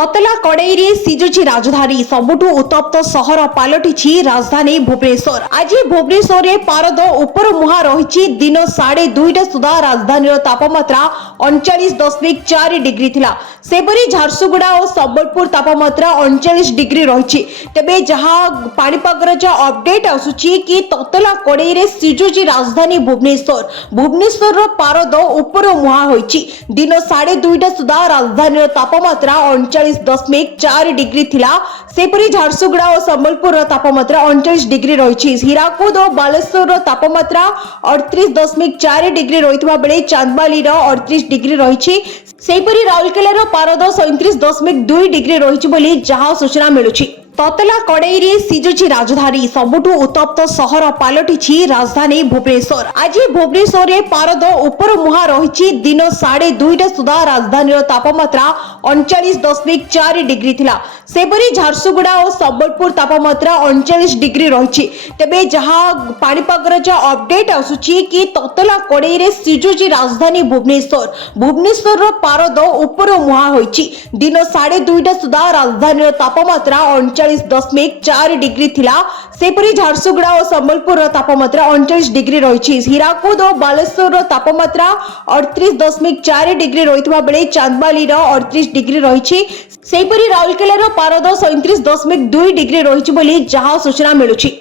ततला कड़ई सिजुची राजधानी सबुठु उत्तप्त सहर पलटि राजधानी भुवनेश्वर। आज भुवनेश्वर में पारद उपर मुहा रही दिन 2:30 सुधा राजधानी तापमात्रा 39.4 डिग्री थिला। सेपरी झारसुगुड़ा और संबलपुर तापमात्रा 39 डिग्री रही। तेबे जहां पाणीपागर अपडेट आसुची कि ततला कड़ई सिजुची राजधानी भुवनेश्वर। भुवनेश्वर पारद उपर मुहा होईची दिन 2:30 सुधा राजधानी तापमात्रा 39.4 डिग्री थिला। सेपरी झारसुगुड़ा और संबलपुर तापमात्रा 39 डिग्री रही। हीराकुद और बालेश्वर तापमात्रा 38.4 डिग्री रही बेले चांदबाली 38 डिग्री रही। सेपरी राउरकेला पारद 37.2 डिग्री रही जहां सूचना मिलुची। ततला कड़ई सिजुची राजधानी सबुठु उत्तप्त सहर पलटि राजधानी भुवनेश्वर। आज भुवनेश्वर में पारद उपर मुहा रही दिन 2:30 सुधा राजधानी तापमात्रा 39.4 डिग्री थिला। सेपरी झारसुगुड़ा और संबलपुर तापमात्रा 39 डिग्री रही। तेबे जहां पाणीपागर अपडेट आसुची कि ततला कड़ई सिजुची राजधानी भुवनेश्वर। भुवनेश्वर पारद उपर मुहा होईची दिन 2:30 सुधा राजधानी तापमात्रा 39.4 डिग्री थिला। सेपरी झारसुगुड़ा और संबलपुर तापमात्रा 39 डिग्री रही। हीराकुद और बालेश्वर तापमात्रा 38.4 डिग्री रही बेले चांदबाली 38 डिग्री रही। सेपरी राउरकेला पारद 37.2 डिग्री रही जहां सूचना मिलुची।